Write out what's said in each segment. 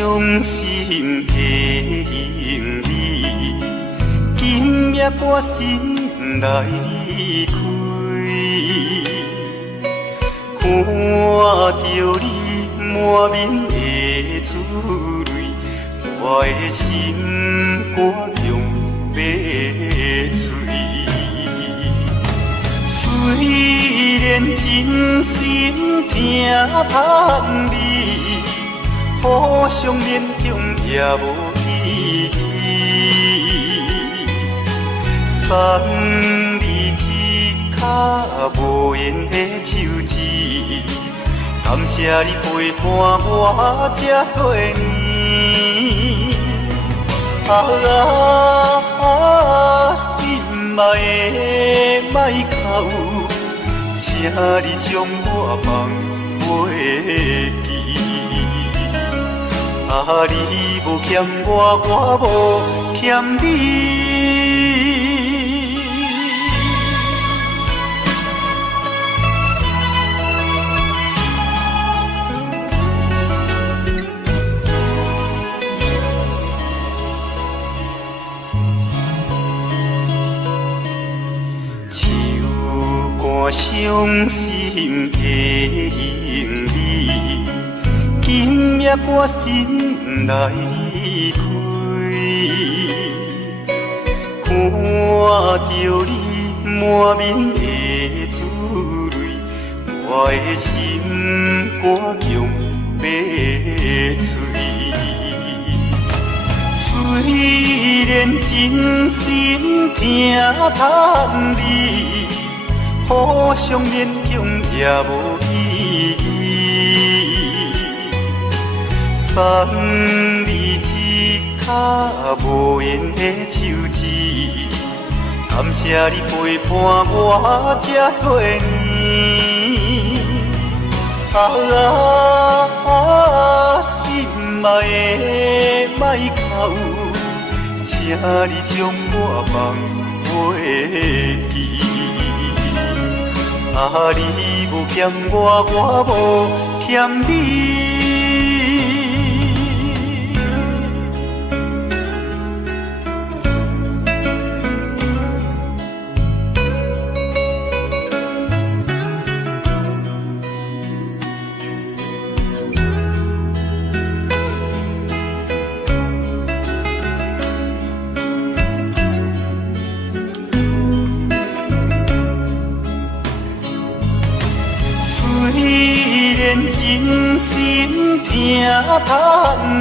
伤心的行李，今夜我心来开，看着你满面的珠泪，我的心肝强要碎。虽然真心疼痛你，互相勉强也无意义。送你一卡无言的手指，感谢你陪伴我这多年。心爱的莫哭，请你将我放袂记。你无欠我，我无欠你。伤心的行李，今夜我心来开，看着你满面的珠泪，我的心肝强要碎。虽然真心疼痛你，互相勉强也无意义。送你一卡无言的手指，感谢你陪伴我这多年。心爱的莫哭，请你将我放袂记。你无欠我，我无欠你。虽然真心疼痛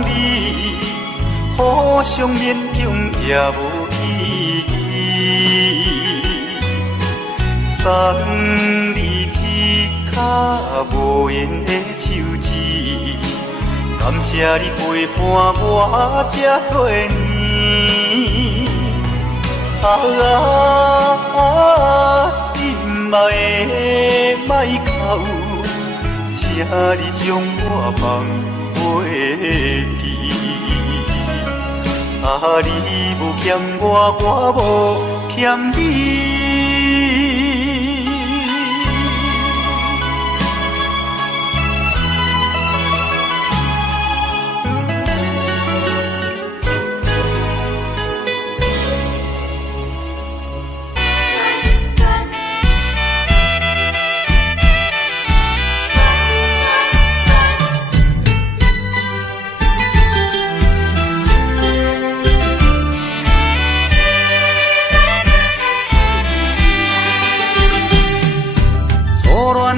你，互相勉强也无意义。送你一卡无言的手指，感谢你陪伴我这多年。心爱的莫哭，请你将我放袂记。你无欠我，我无欠你。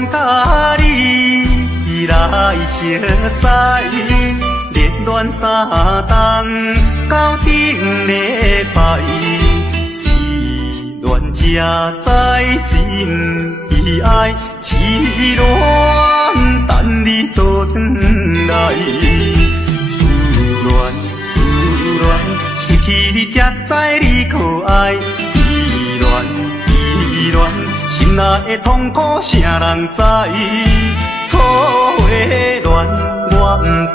甲你来相识，恋恋三冬到顶礼拜，是恋才知心悲哀，痴恋等你倒转来，思恋失去你才知你可爱，依恋。心内的痛苦，啥人知？土的恋，我不捌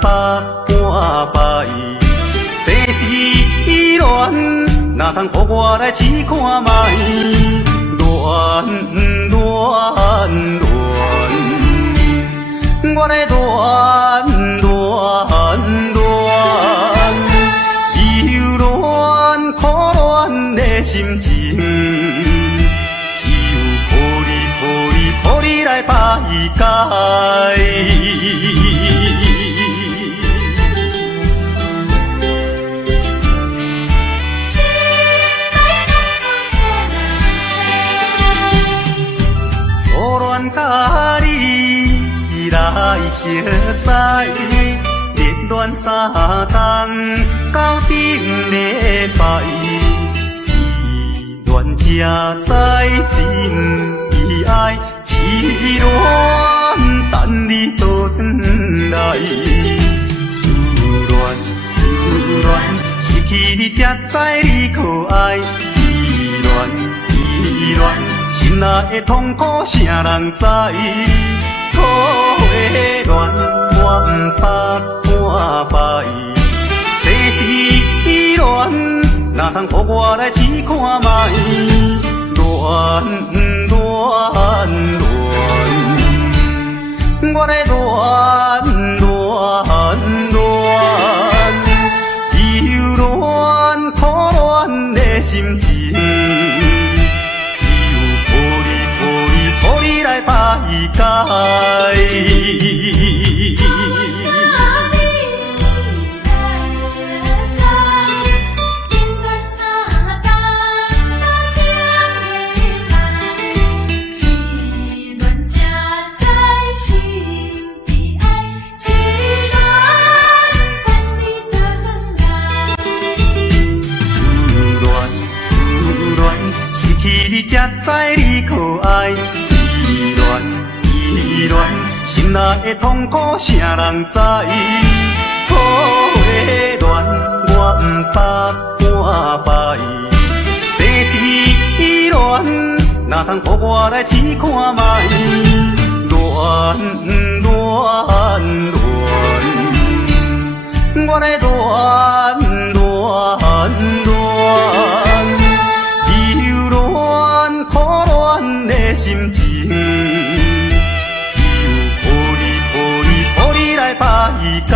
半摆。世事恋，哪通予我来试看觅？恋，我来恋。心情，只有抱你来排解。初恋甲你来相识，热恋三冬到顶礼拜，是恋才知心意爱，痴恋等你倒转来。思恋，失去你才知你可爱，依恋，心内的痛苦谁人知？土花恋，我不怕半败。世事恋，哪通予我来试看卖？恋，我来忧恋苦恋的心情，只有抱你来排解。你才知你可爱，依恋，心内的痛苦谁人知？土花恋，我不怕半败。世事恋，哪通予我来试看卖？恋，我来苦恋的心情，只有抱你来排解。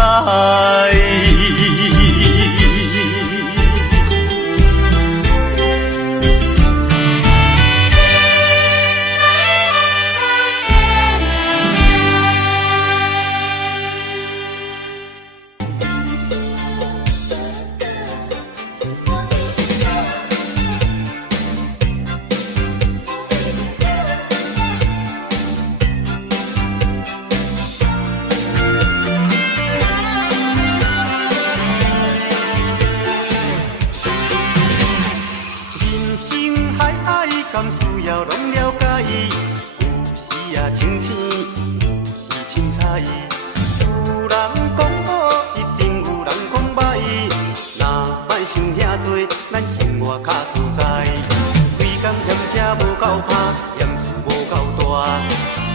敢需要拢了解，有时也清醒，有时凊彩。有人讲好，一定有人讲歹。若莫想遐多，咱生活较自在。规工嫌车无够拍，嫌厝无够大，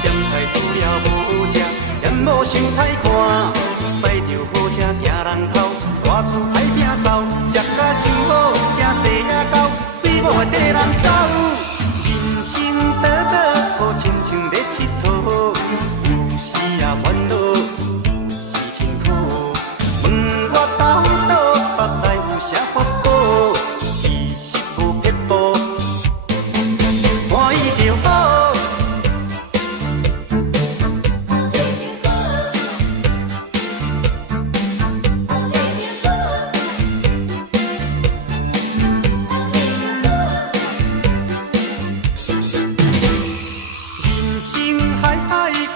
嫌菜煮了无食，嫌某想歹看。驶着好车行人头，大厝歹摒扫，食甲伤好，惊细仔狗，水某会跟人走。倒倒好亲像咧佚佗，有时也烦恼，有时辛苦。问我到倒腹内有啥法宝？其实无撇步，欢喜就好。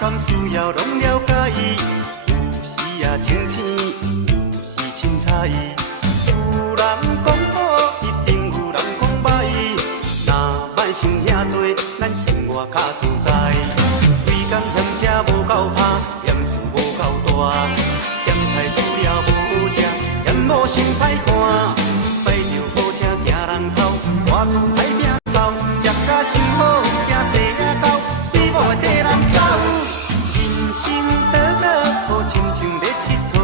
敢需要拢了解，有时也清醒，有时凊彩。有人讲好，一定有人讲歹。若莫想遐多，咱生活较自在。规工嫌车无够拍，嫌厝无够大，嫌菜煮了无食，嫌某想歹看。驶着好车行人头，大厝歹摒扫，食甲伤好，惊细仔狗，水某会跟人走。倒倒好亲像咧佚佗，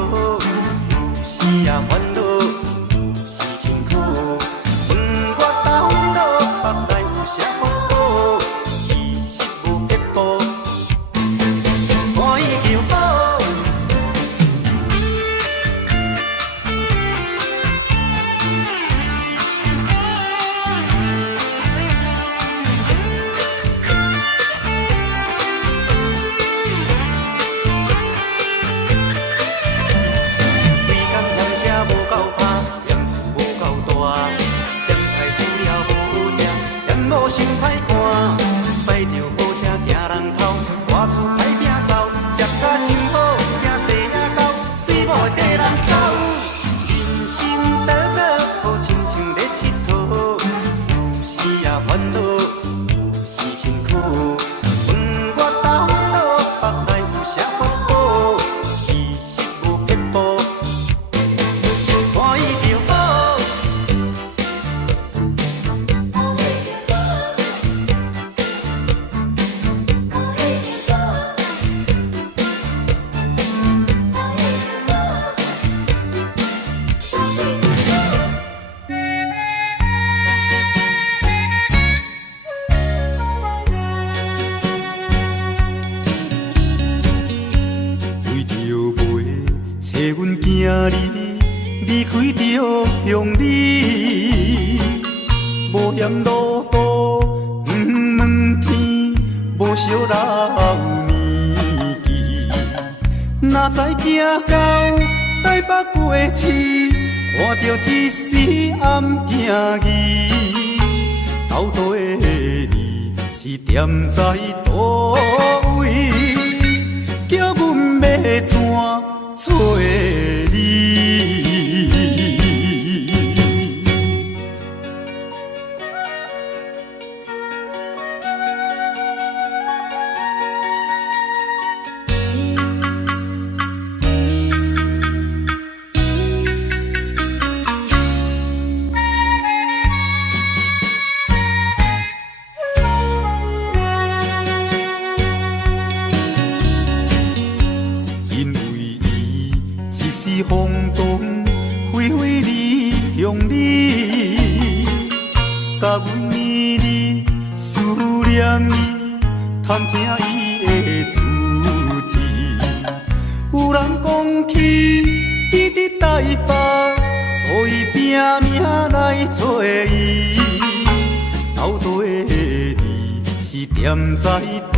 有时也烦恼，有时辛苦。用你，无嫌路途远问天，无惜老年纪。哪知行到台北过市，看着一时暗行疑，斗底你是踮在倒位？叫阮要怎找你？风动飞飞离向你，甲阮绵绵思念伊，探听伊的足迹。有人讲起伊伫台北，所以拼命来找伊。斗底你是踮在倒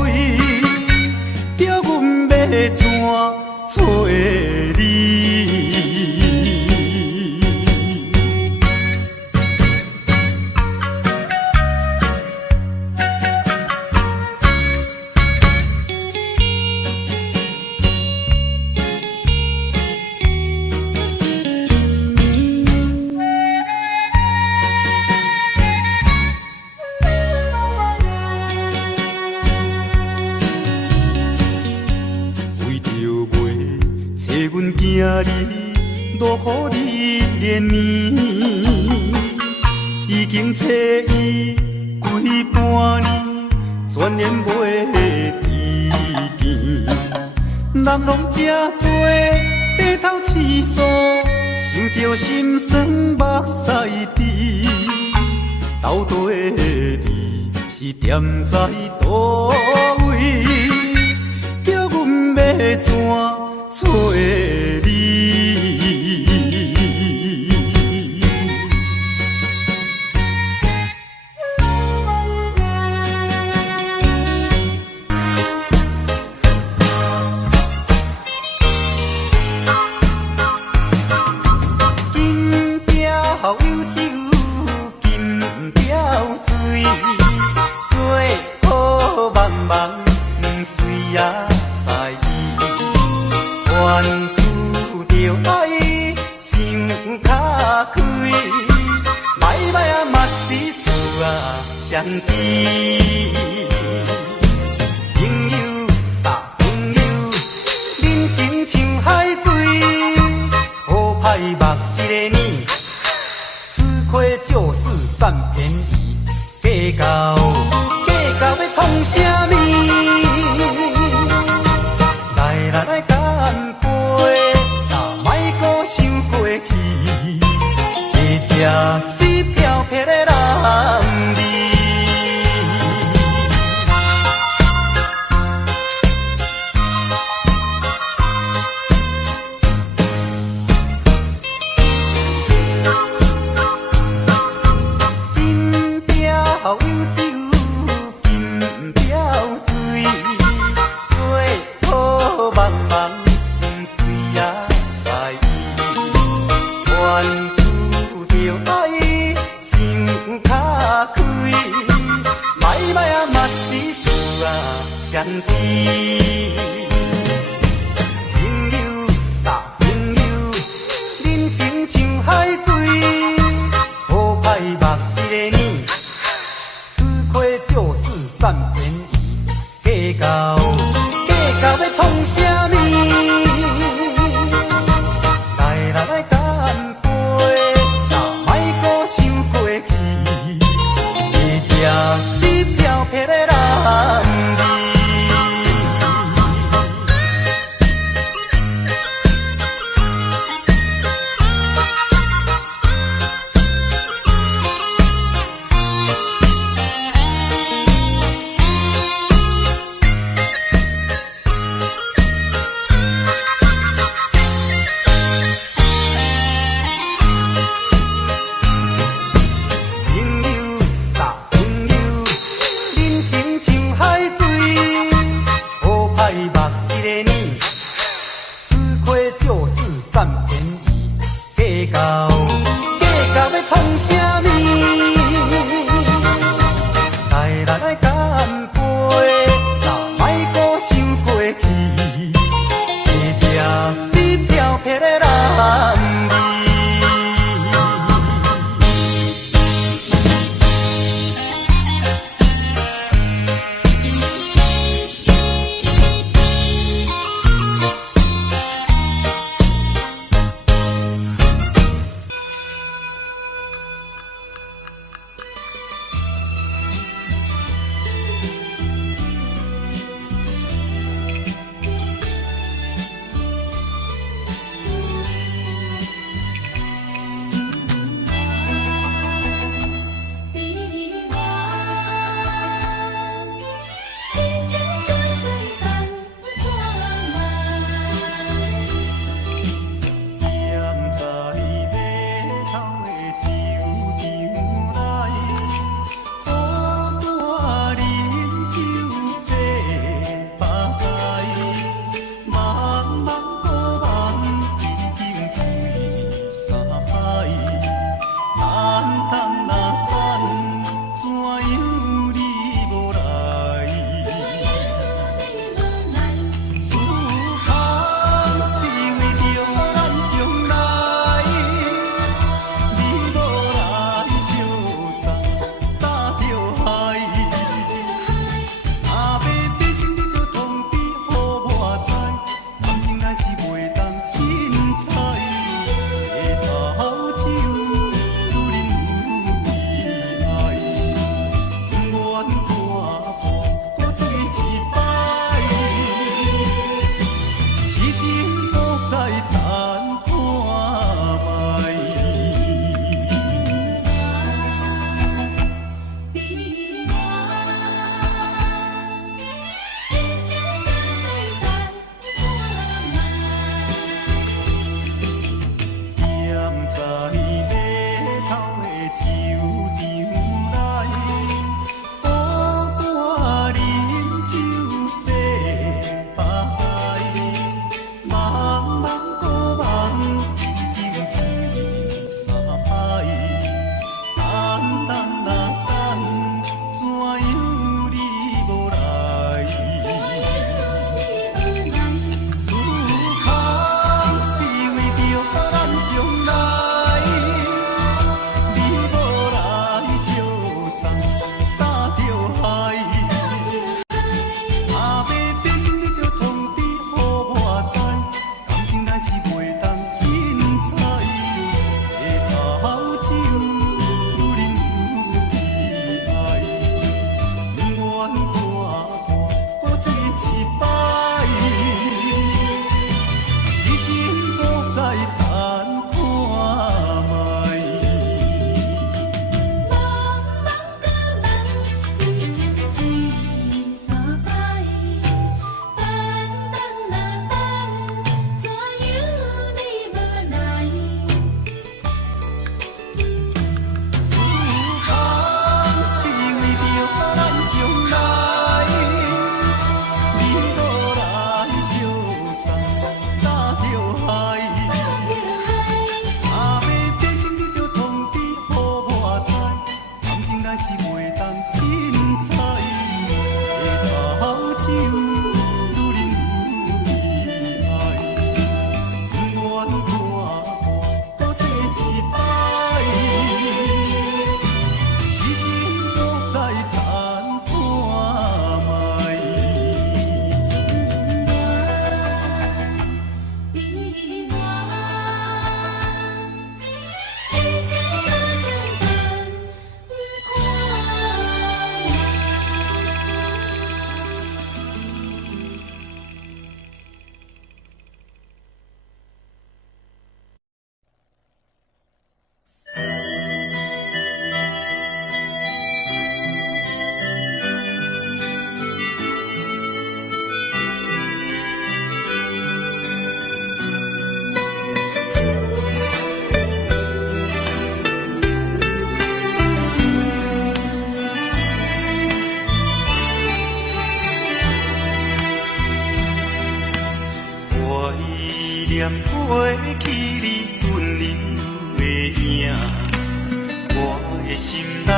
位？叫阮要怎找你？今日落雨日连绵，已经找伊几半年，全然袂知见。人拢这多低头试诉，想着心酸目屎滴。斗底你是踮在倒位？叫阮要怎找你？金雕有酒，金雕水，做好茫茫水也在意。凡事着爱想较开，歹歹啊嘛是事啊相知。朋友啊朋友，人生像海水，好歹目一个年，吃亏就是占便宜，计较要创啥物？来干杯，莫搁想过去，这才是飘撇的人儿。金雕有酒。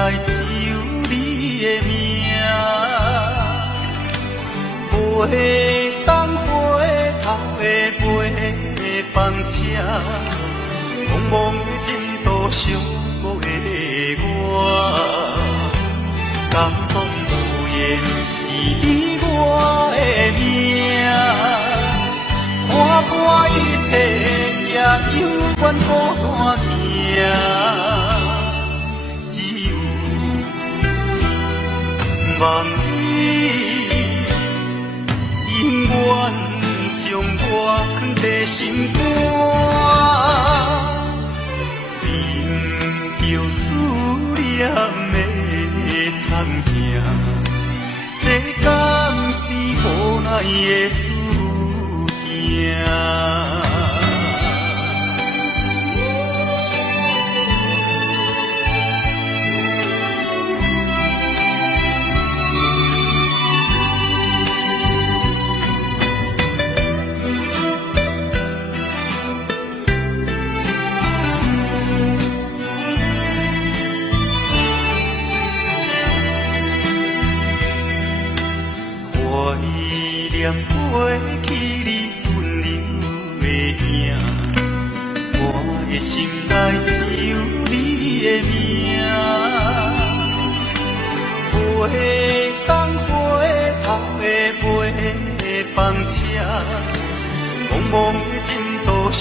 内只有你的名。袂当回头的陪房车，茫茫的前途寂寞的我，感动无言是你我的命，看破一切也犹原孤单行，只有望你。永远将我藏在心肝，忍着思念的通行，这敢是无奈的注定。念过去你温柔的影，我的心内只有你的名。袂当回头的陪房车，茫茫的前途寂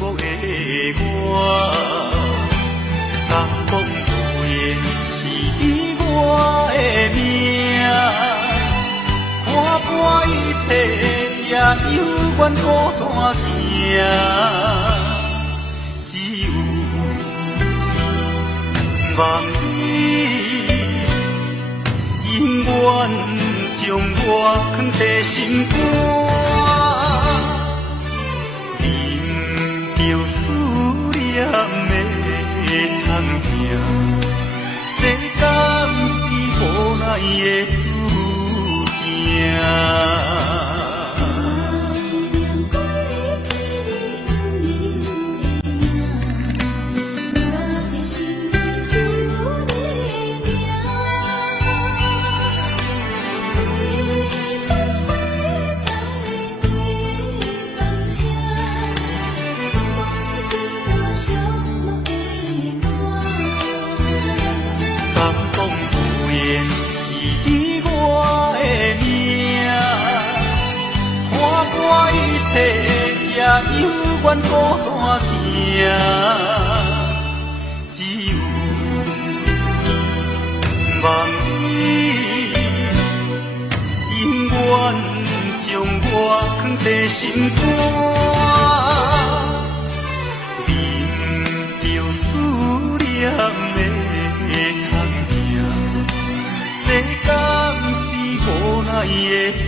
寞的我，感动无言是你我的命。看破一切，也犹原孤单行，只有望你永远将我藏在心肝，忍着思念的通行，这敢是无奈的。也犹原孤单行，只有望你永远将我藏在心肝，忍着思念的通行，这敢是无奈的注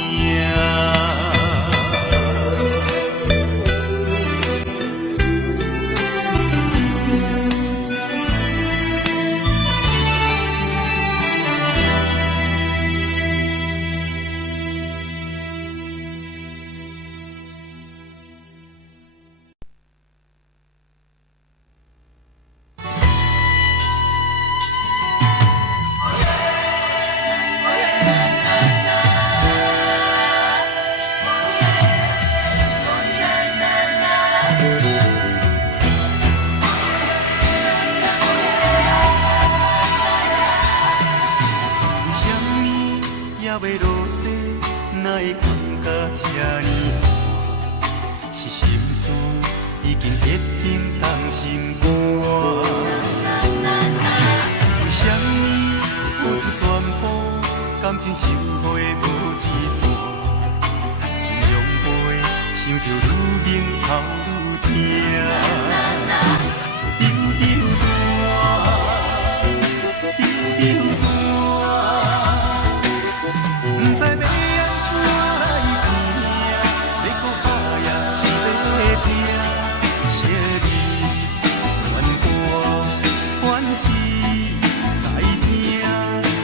定。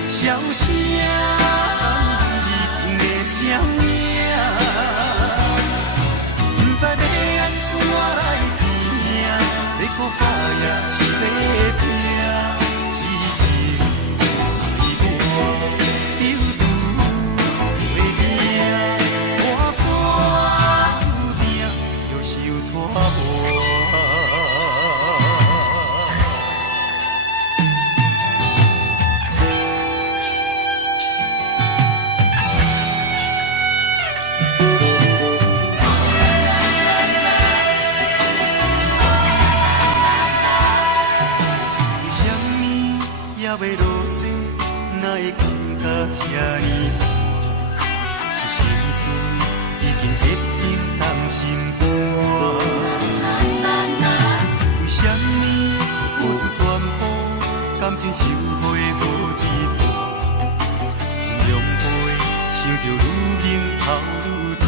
小声。听呢伴，是心事已经结冰冻心肝。为什么付出全部，感情收回无一半？尽量陪，想着愈凝头愈痛。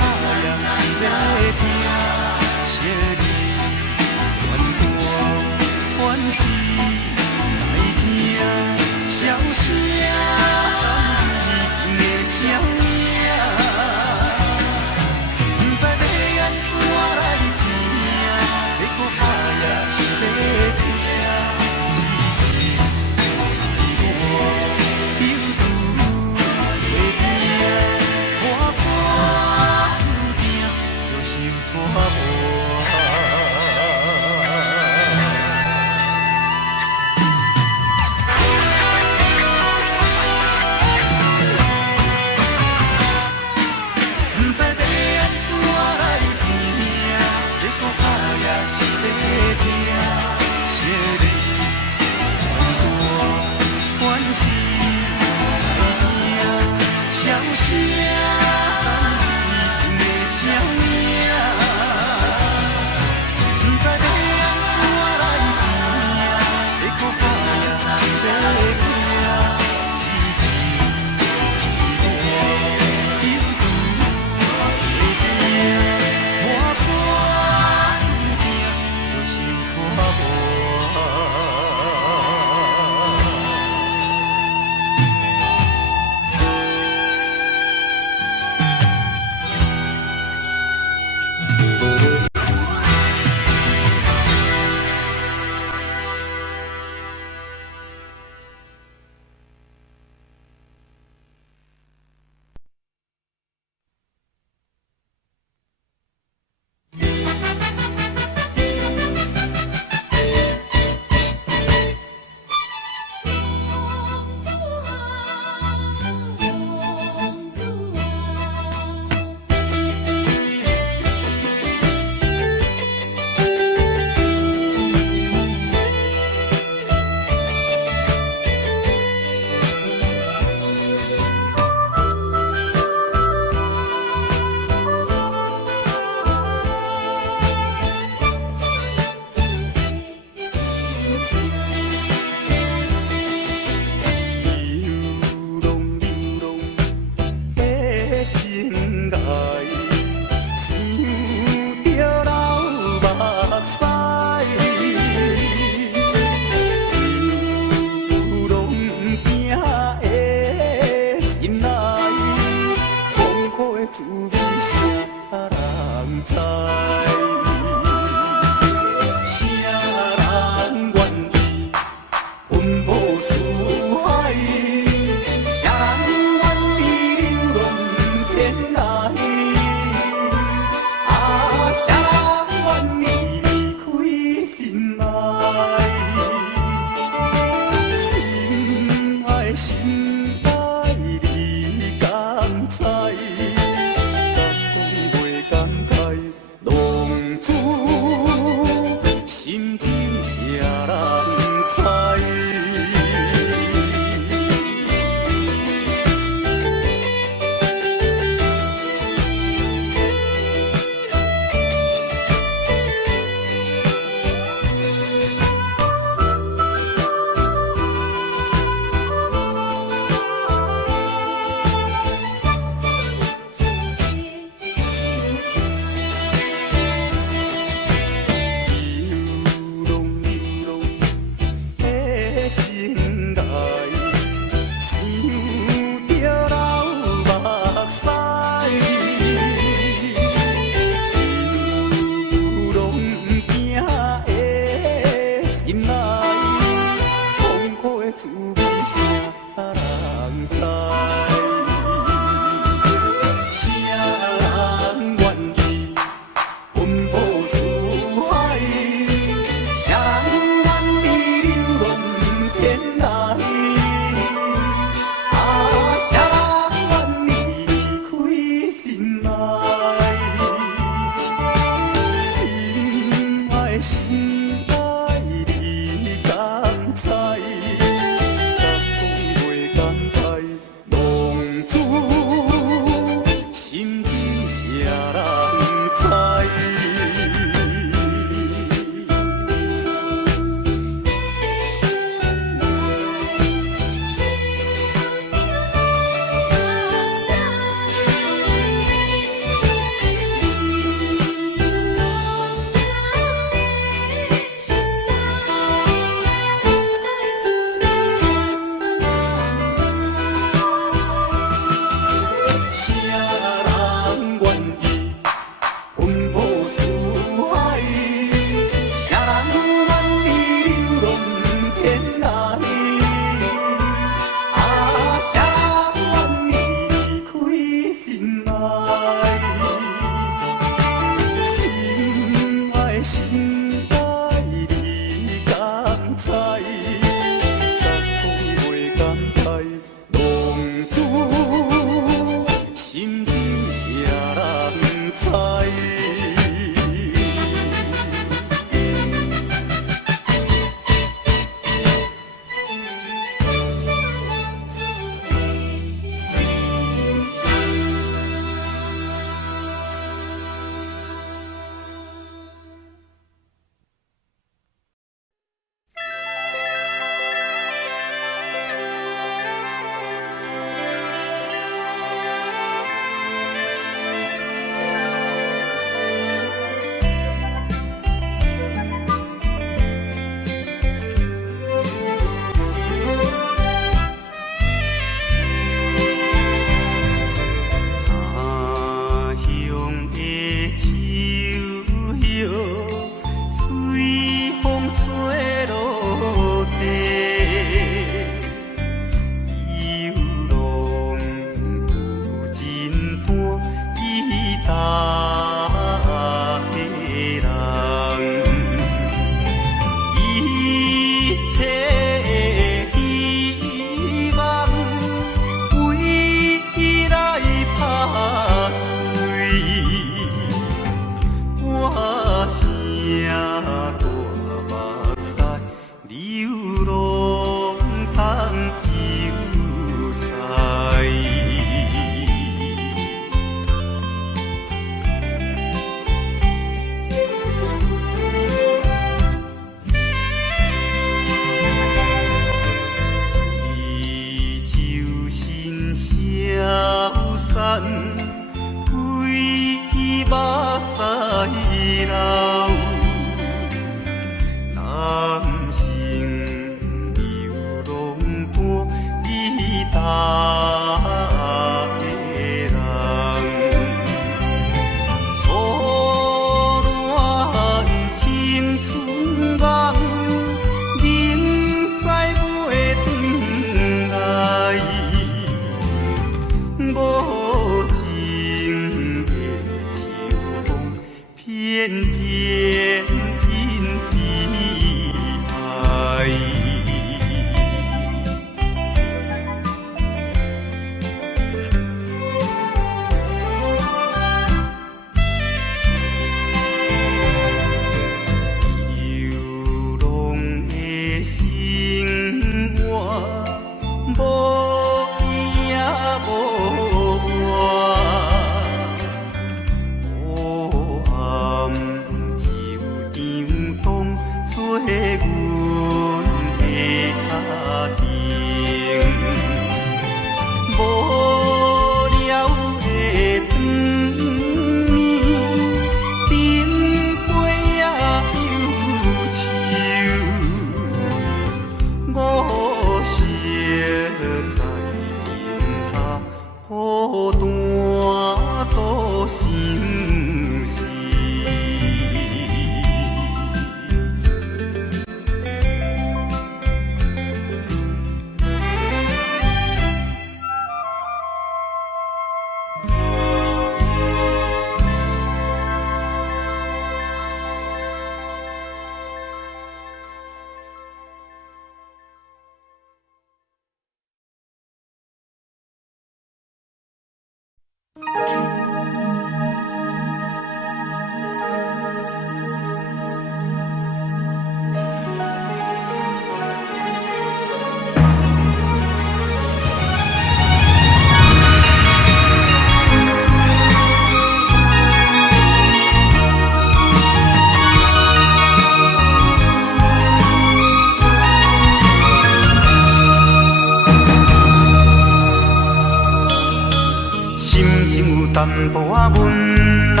淡薄仔闷啊，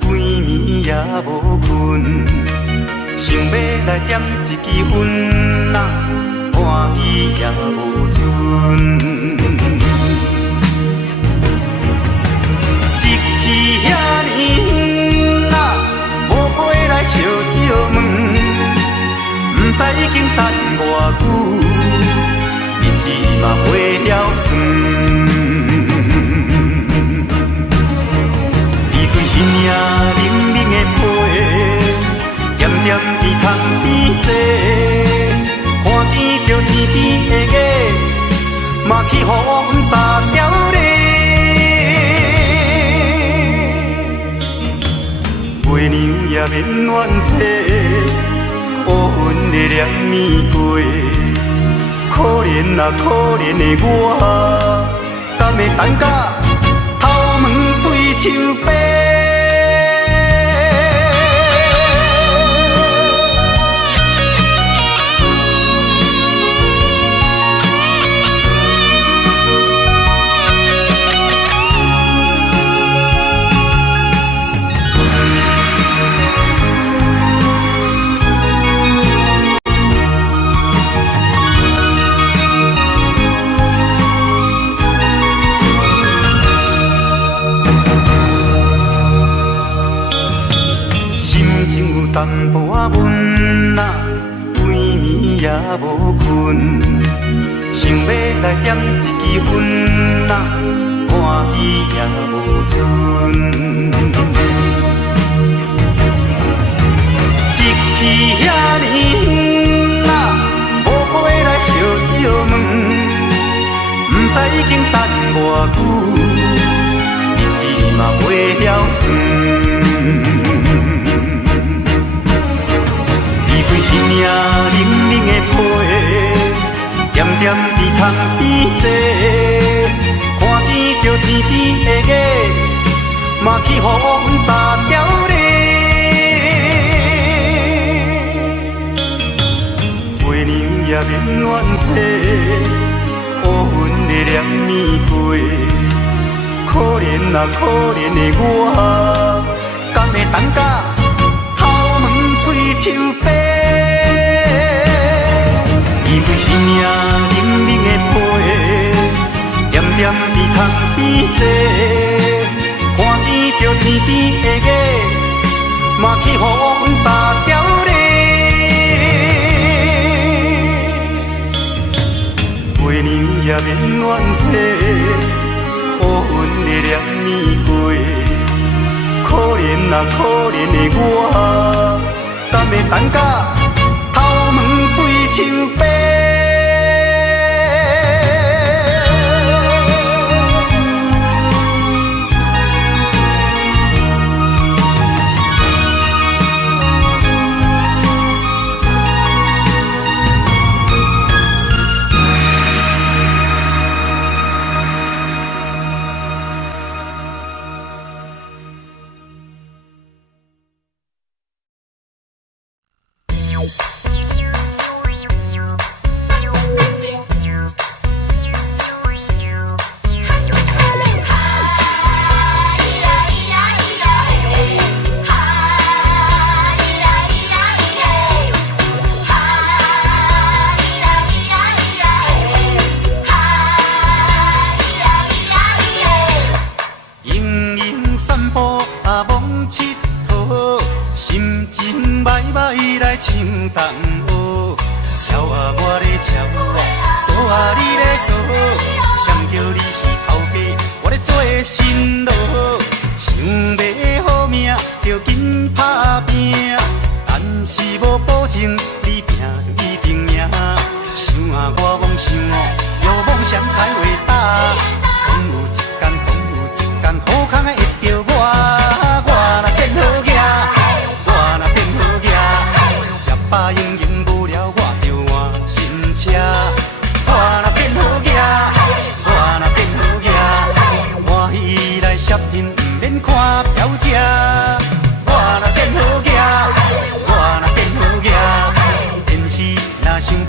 规暝也无困，想要来点一支烟啊，半支也无剩。一去遐尼远啊，无回来烧酒问，不知已经等偌久，日子嘛过了算。伊领冷冷的被，点点伫窗边坐，看见着天边的月，嘛去予阮撒娇咧。月娘也免怨嗟，乌云的念咪过，可怜啊可怜的我，敢会等甲头毛水手白？淡薄仔闷啊，规暝也无困，想要来点一支烟啊，半支也无剩。一去遐尼远啊，无回来烧酒问，不知已经等偌久，日子嘛过了算。领冷冷的被，点点伫窗边坐，看见着天边的月，嘛去予阮撒娇咧。月娘也免怨嗟，乌云的念咪过，可怜啊可怜的我，敢会等甲头毛水手白？伊对彼领冷冷的被，点点伫窗边坐，看见着天边的月，嘛去予阮撒娇咧。月娘也免怨嗟，乌云的念咪过，可怜啊可怜的我，敢会等甲头毛水手白？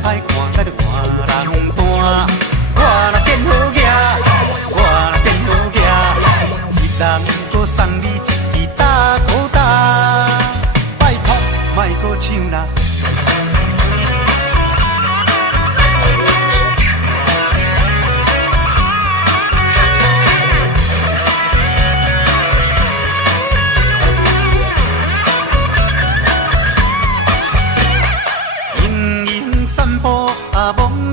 歹看，甲着换人担。我若变好囝，我若变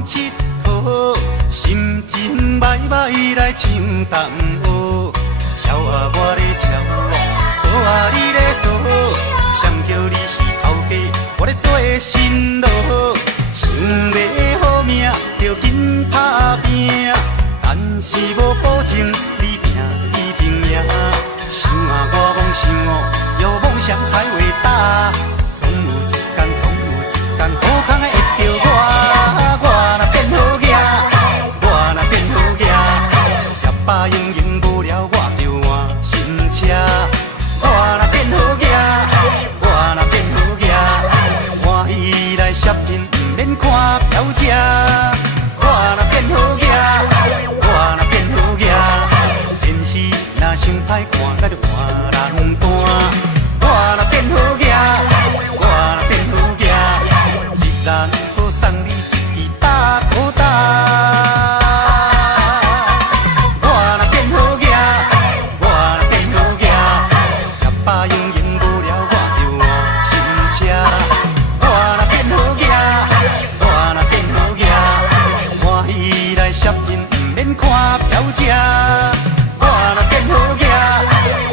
佚佗，心情歹歹来唱东河。超啊我咧超，锁啊你咧锁，谁叫你是头家，我咧做新郎。想要好命，着紧打拼，但是无保证你拼一定赢。想啊我梦想哦，有梦想才伟大，总有一天，总有一天，好康的会着我，我若变好囝，我若变好囝，吃饱用用无聊，我着换新车。我若变好囝，我若变好囝，欢喜来摄影，毋免看表姐。我若变好囝，我若变好囝，电视若伤歹看，咱就换人单。我若变好囝，我若变好囝，一人好送你一支大口袋。我若变好囝，我若变好囝，吃饱用用无聊，我着换新车。我若变好囝，我若变好囝，欢喜来摄影，毋免看表姐。我若变好囝，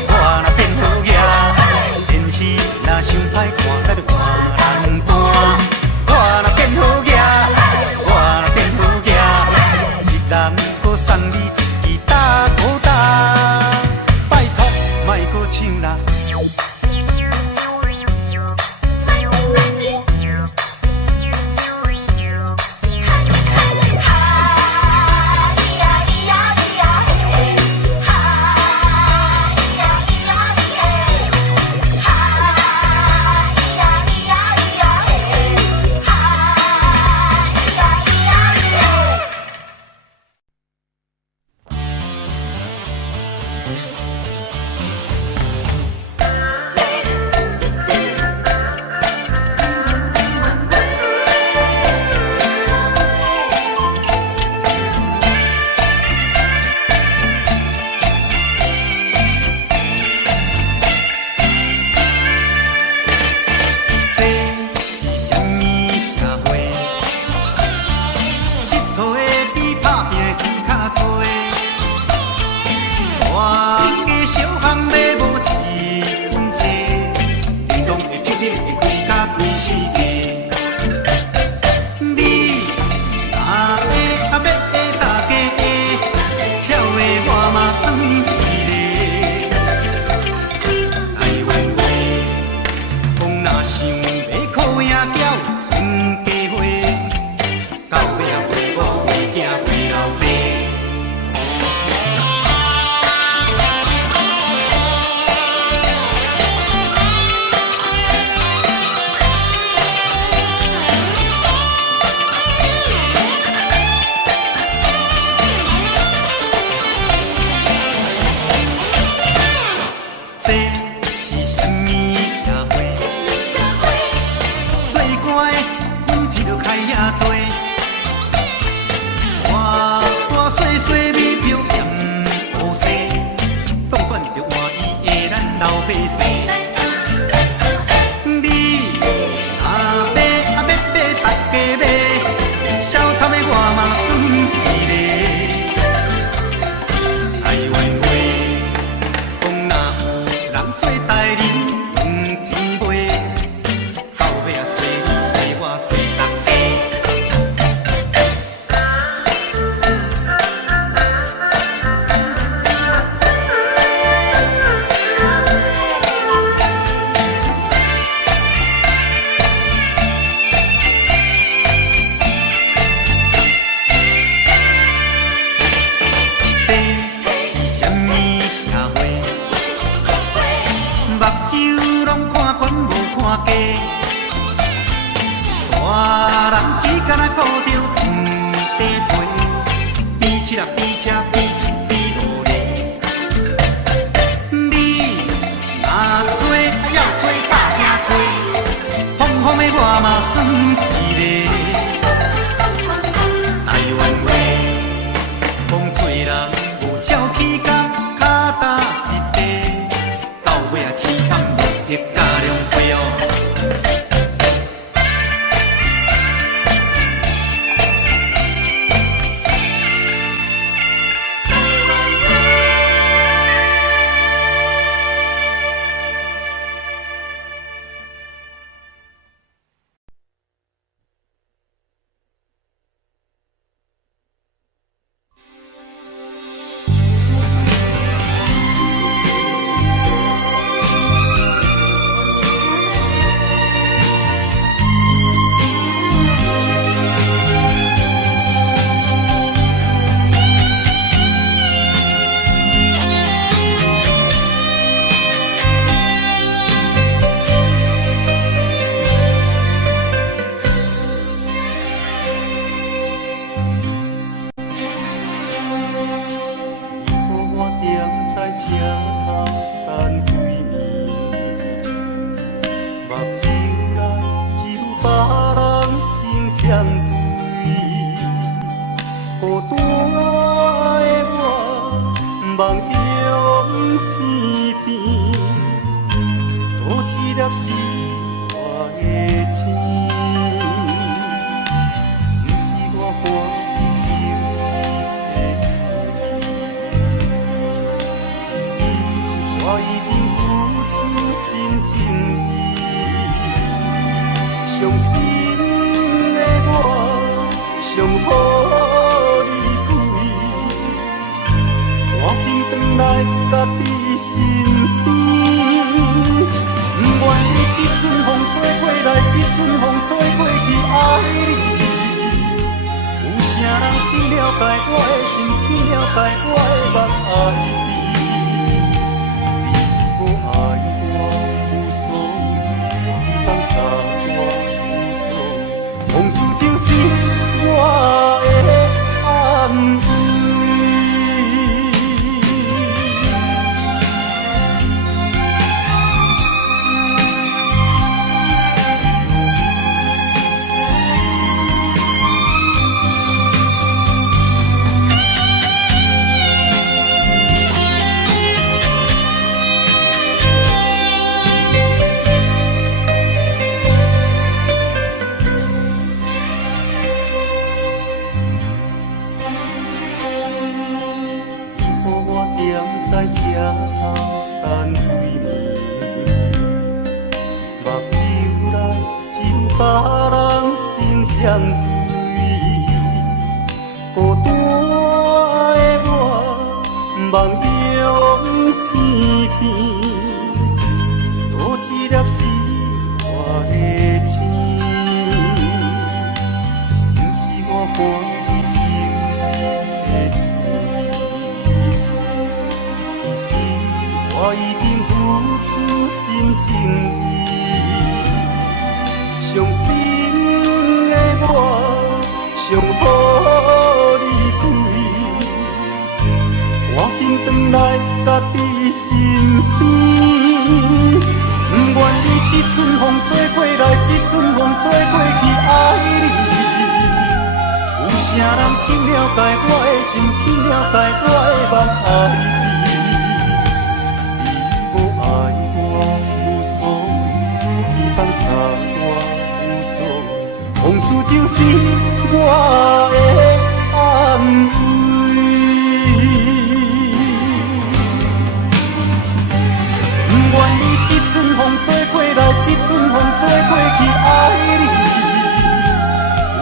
我若变好囝，电视若伤歹看，咱就换人单。我若变好囝，我若变好囝，一人搁送你一支大口袋。拜托，莫搁唱啦。大人只敢若顾着黄地皮，比车比车比厝比路咧。你若找要找大正找，风风的我嘛算一个。台湾话讲做人无照起工，脚踏实地，到尾啊凄惨无得加良配哦。孤单的我，梦中天边，土地粒是我的星，不是我欢喜休息的厝，只是我一定付出真情意，伤心的我，上好你开，我紧转来甲你身边，不愿你一阵风吹过来，一阵风吹过去爱你。有啥人去了解我的心，去了解我的梦爱你？你不爱我无所谓，你放下我无所谓，往事就是我的安慰。在车头等对面，目睭内只有别人心相对。孤单的我，梦中天边，多一粒是我的星，不是我欢喜休息的厝。我一定付出真情意，伤心的我，上好你开，我紧转来甲你身边，不愿你一阵风吹过来，一阵风吹过去爱你。有啥人去了解我的心，去了解我的梦爱你？放下我无所谓，往事就是我的安慰。不愿你一阵风吹过来，一阵风吹过去爱你。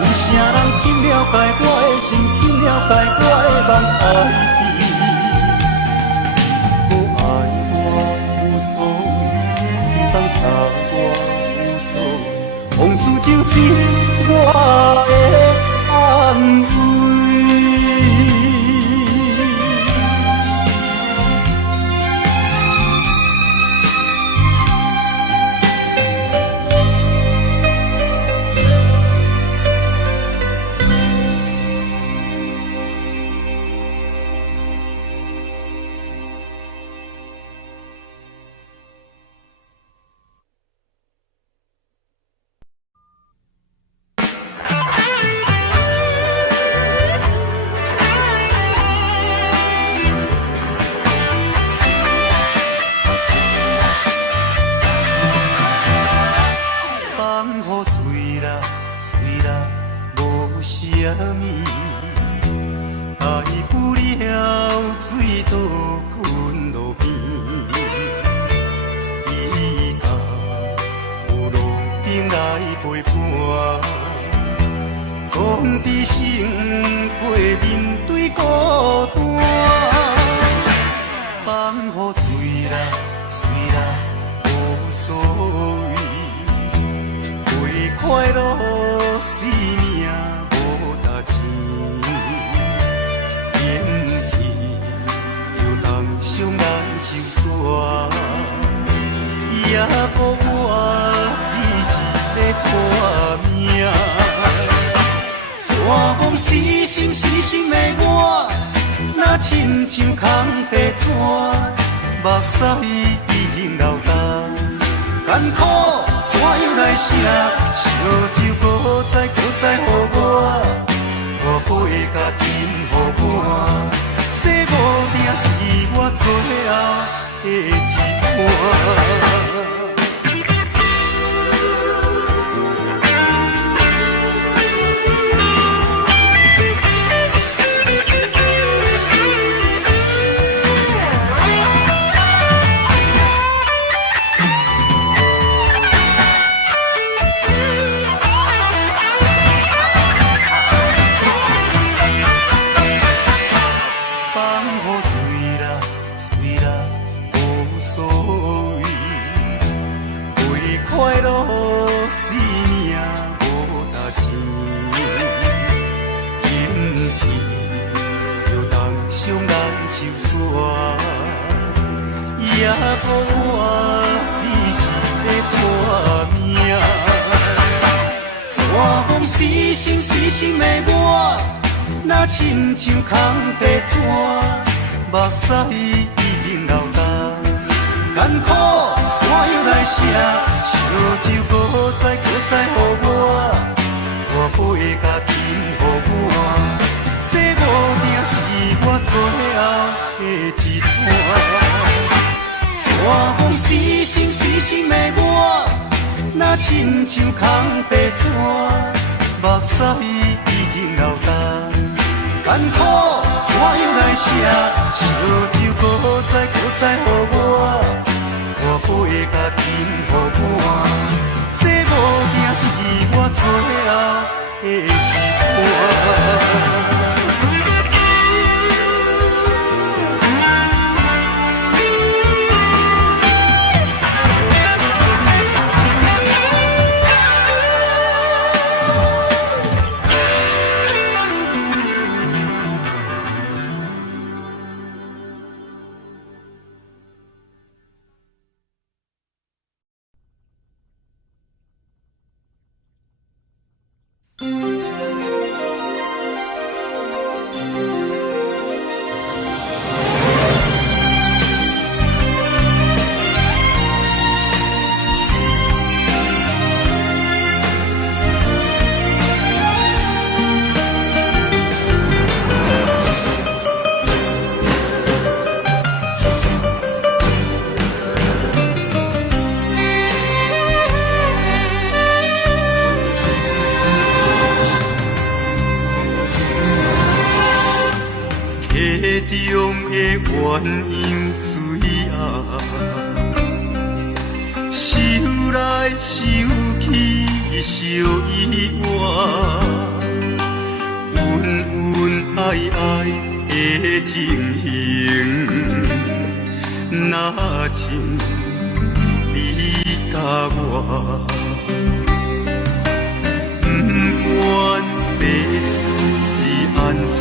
有啥人去了解我的心，去了解我的梦爱你？不爱我无所谓，你放下我。往事就是我的安慰。爱不了水倒滚路边，伊甲有路顶来陪伴，总伫心过面对孤单。放予水啦水啦无所谓，为快乐生命无值钱。伤难受煞，也搁我只是在拖命。怎讲死心死心的我，若亲像空白纸，目屎已经流干，艰苦怎样来写？烧酒搁再予我，我配甲天。的一段。也讲我只是在拖命，怎讲死心死心的我，若亲像空白纸，目屎已经流干，艰苦怎样来写？烧酒搁再予我，大杯甲金予我，这无定是我最后的一段。我讲死心死心的我，若亲像空白纸，目屎已经流干，艰苦怎样来写？烧酒搁再予我，大杯甲金予我，这无定是我最后的一段。鸳鸯水啊，想来想去相依偎，恩恩爱爱的情形，哪像你甲我？不管世事是安怎。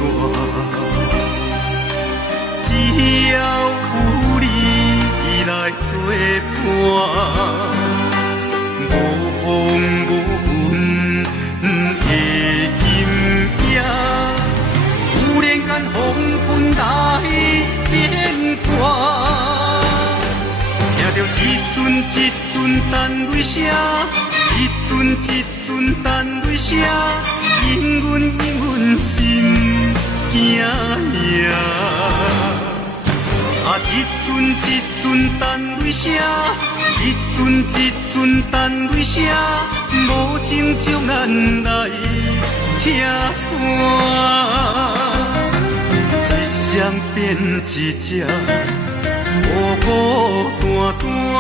只要有你来作伴，无风无云的今夜，有人间风云来变卦，听着一阵一阵单泪声，一阵一阵单泪声，引阮心惊呀。啊，一阵一阵单泪声，一阵一阵单泪声，无情将咱来拆散，一双变一只，孤孤单单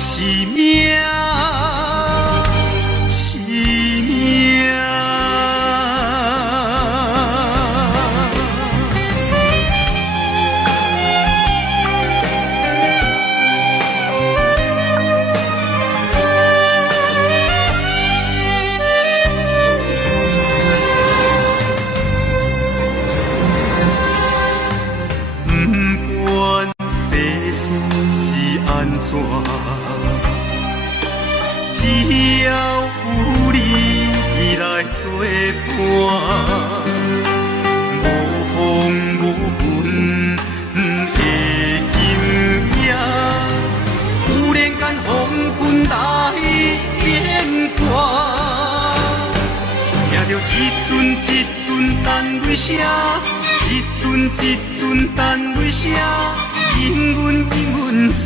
是命，是命。只要有你来作伴，无风无云的今夜，有人间风云来变卦，听着一阵一阵单泪声，一阵一阵单泪声。因阮心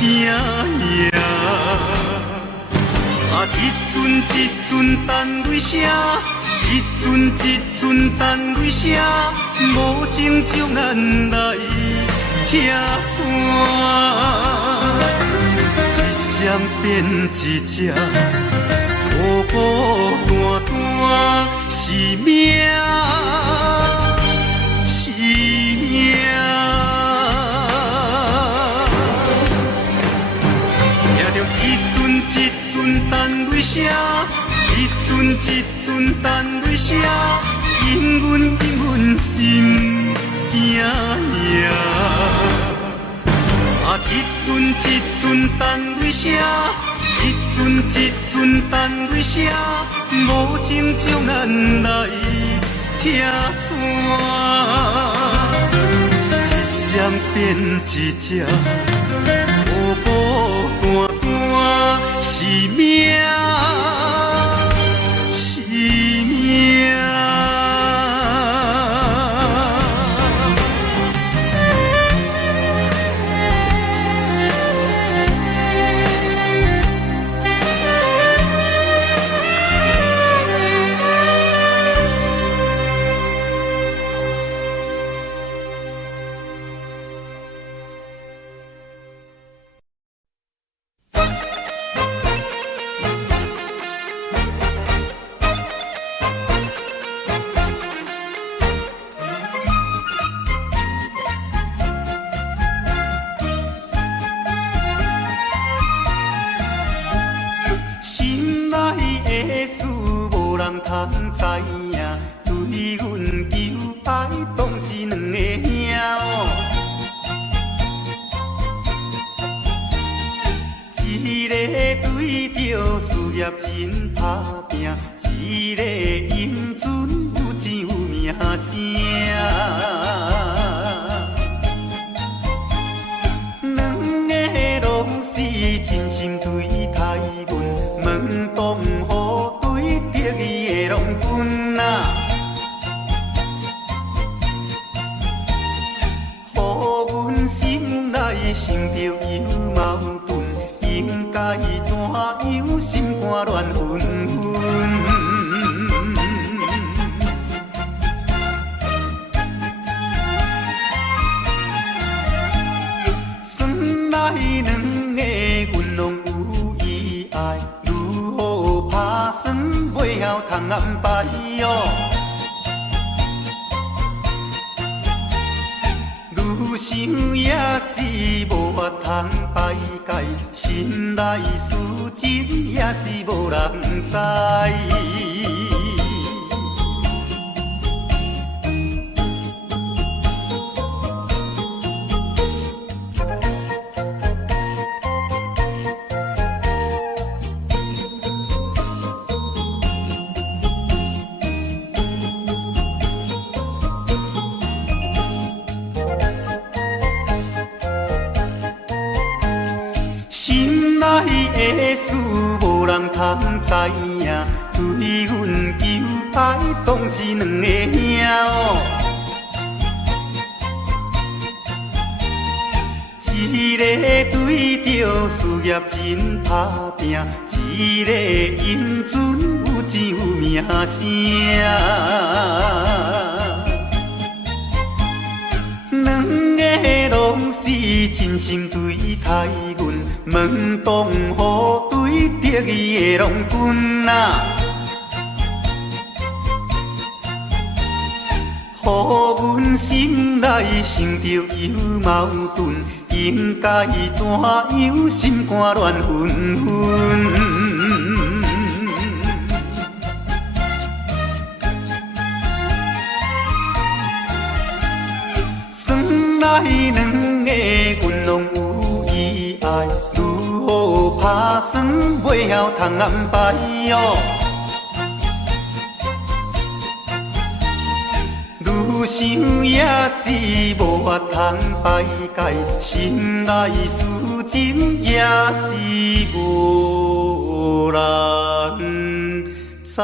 惊呀。一阵一阵等雷声，一阵一阵等雷声，无情将咱来拆散。一双变一只，孤孤单单是命，是命。听着一阵一阵等雷声，一阵一阵等雷声，因阮心惊呀。一阵一阵等雷声，一阵一阵等雷声，无情将咱来拆散。一双变一只，孤孤单单是命，是命。心内的事无人通知影，对阮求爱当是两个兄哦。一个对着事业真打拼，一个英俊有钱有名声。两个拢是真心对待阮。门当户对，得意的拢分啊，乎阮心内想着有矛盾，应该怎样心肝乱纷纷。算来两个阮拢有意爱。打算袂晓通安排哦，愈想也是无法通排解，心内事情也是无人知。心内的事无人通知影，对阮求爱当是两个兄哦。一个对着事业真打拼，一个英俊有钱有名声。两个拢是真心对待阮，门当户对，得意的拢分啊，乎阮心内想着有矛盾，应该怎样心肝乱纷纷。来两个阮拢有意爱，如何打算袂晓通安排哦。愈想也是无法通排解，心内事情也是无人知。